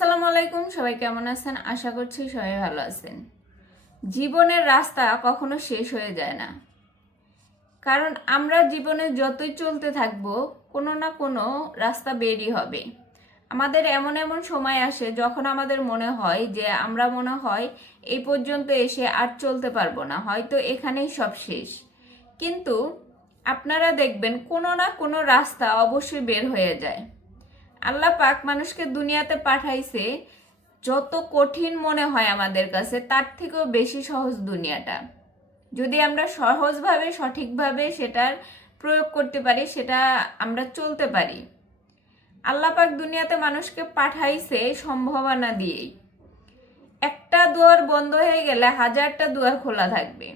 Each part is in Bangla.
আসসালামু আলাইকুম। সবাই কেমন আছেন? আশা করছি সবাই ভালো আছেন। জীবনের রাস্তা কখনো শেষ হয়ে যায় না, কারণ আমরা জীবনে যতই চলতে থাকব কোনো না কোনো রাস্তা বেরই হবে। আমাদের এমন এমন সময় আসে যখন আমাদের মনে হয় যে আমরা মনে হয় এই পর্যন্ত এসে আর চলতে পারবো না, হয়তো এখানেই সব শেষ। কিন্তু আপনারা দেখবেন কোনো না কোনো রাস্তা অবশ্যই বের হয়ে যায়। আল্লাহ পাক মানুষকে দুনিয়াতে পাঠাইছে, যত কঠিন মনে হয় আমাদের কাছে তার থেকেও বেশি সহজ দুনিয়াটা। যদি আমরা সহজভাবে সঠিকভাবে সেটার প্রয়োগ করতে পারি, সেটা আমরা চলতে পারি। আল্লাহ পাক দুনিয়াতে মানুষকে পাঠাইছে সম্ভাবনা দিয়েই। একটা দুয়ার বন্ধ হয়ে গেলে হাজারটা দুয়ার খোলা থাকবে।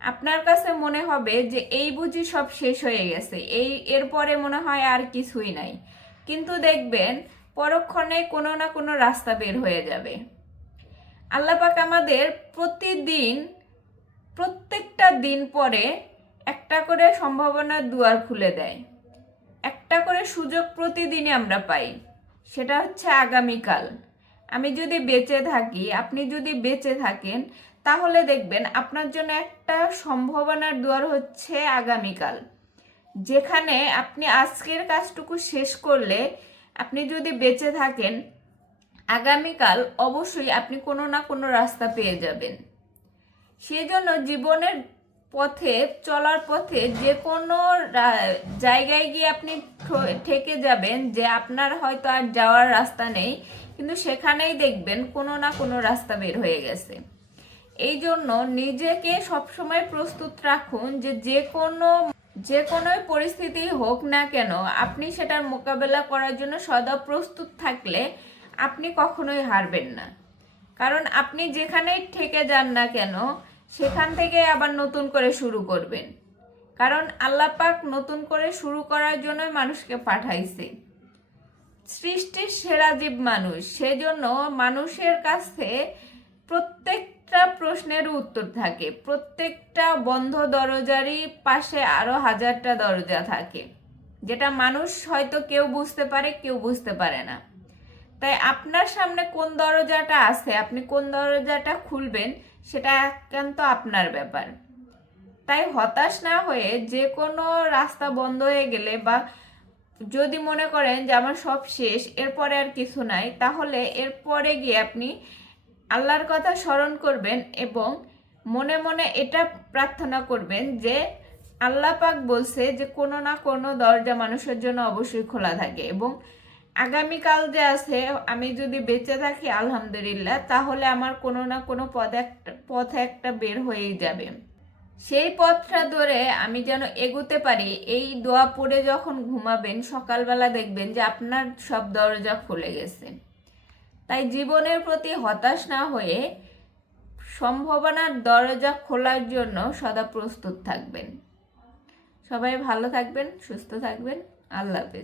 আপনার কাছে মনে হবে যে এই বুঝি সব শেষ হয়ে গেছে, এরপরে মনে হয় আর কিছুই নাই, কিন্তু দেখবেন পরক্ষণে কোনো না কোনো রাস্তা বের হয়ে যাবে। আল্লাহ পাক আমাদের প্রত্যেকটা দিন পরে একটা করে সম্ভাবনার দুয়ার খুলে দেয়, একটা করে সুযোগ প্রতিদিনই আমরা পাই। সেটা হচ্ছে আগামীকাল। আমি যদি বেঁচে থাকি, আপনি যদি বেঁচে থাকেন, তাহলে দেখবেন আপনার জন্য একটা সম্ভাবনার দুয়ার হচ্ছে আগামীকাল, যেখানে আপনি আজকের কাজটুকু শেষ করলে আপনি যদি বেঁচে থাকেন, আগামীকাল অবশ্যই আপনি কোনো না কোনো রাস্তা পেয়ে যাবেন। সেই জন্য জীবনের পথে চলার পথে যে কোনো জায়গায় গিয়ে আপনি ঠেকে যাবেন যে আপনার হয়তো আর যাওয়ার রাস্তা নেই, কিন্তু সেখানেই দেখবেন কোনো না কোনো রাস্তা বের হয়ে গেছে। এই জন্য নিজেকে সবসময় প্রস্তুত রাখুন যে যে কোনো পরিস্থিতি হোক না কেন, আপনি সেটার মোকাবেলা করার জন্য সদা প্রস্তুত থাকলে আপনি কখনোই হারবেন না। কারণ আপনি যেখানেই ঠেকে যান না কেন, সেখান থেকে আবার নতুন করে শুরু করবেন। কারণ আল্লাহ পাক নতুন করে শুরু করার জন্যই মানুষকে পাঠাইছে। সৃষ্টির সেরা জীব মানুষ, সেজন্য মানুষের কাছে প্রত্যেকটা প্রশ্নের উত্তর থাকে। প্রত্যেকটা বন্ধ দরজারই পাশে আরো হাজারটা দরজা থাকে, যেটা মানুষ হয়তো কেউ বুঝতে পারে, কেউ বুঝতে পারে না। তাই আপনার সামনে কোন দরজাটা আছে, আপনি কোন দরজাটা খুলবেন, সেটা একান্ত আপনার ব্যাপার। তাই হতাশ না হয়ে যে কোনো রাস্তা বন্ধ হয়ে গেলে বা যদি মনে করেন যে আমার সব শেষ, এরপরে আর কিছু নাই, তাহলে এরপরে গিয়ে আপনি আল্লাহর কথা স্মরণ করবেন এবং মনে মনে এটা প্রার্থনা করবেন যে আল্লাহ পাক বলছে যে কোনো না কোনো দরজা মানুষের জন্য অবশ্যই খোলা থাকে, এবং আগামীকাল যে আছে, আমি যদি বেঁচে থাকি আলহামদুলিল্লাহ, তাহলে আমার কোনো না কোনো পথ একটা বের হয়েই যাবে। সেই পথটা ধরে আমি যেন এগোতে পারি, এই দোয়া পড়ে যখন ঘুমাবেন সকালবেলা দেখবেন যে আপনার সব দরজা খুলে গেছে। তাই জীবনের প্রতি হতাশ না হয়ে সম্ভাবনার দরজা খোলার জন্য সদা প্রস্তুত থাকবেন। সবাই ভালো থাকবেন, সুস্থ থাকবেন। আল্লাহ হাফেজ।